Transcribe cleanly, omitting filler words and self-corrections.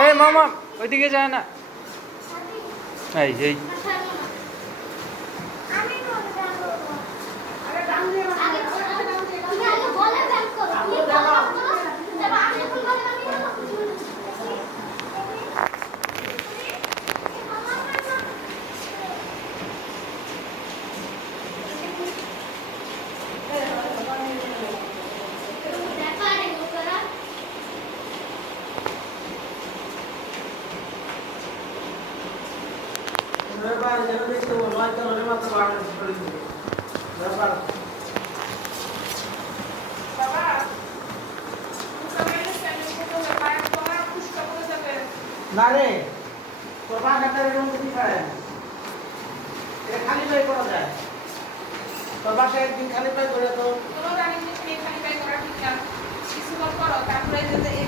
এই মামা ওইদিকে যায় না এই এই না রে তোর পা কাটার এরকম কিছু খায় এটা খালি পাই করা যায় তোর বাসায় একদিন খালি পাই করে তো খালি পাই করা ঠিক না কিছু করো তারপরে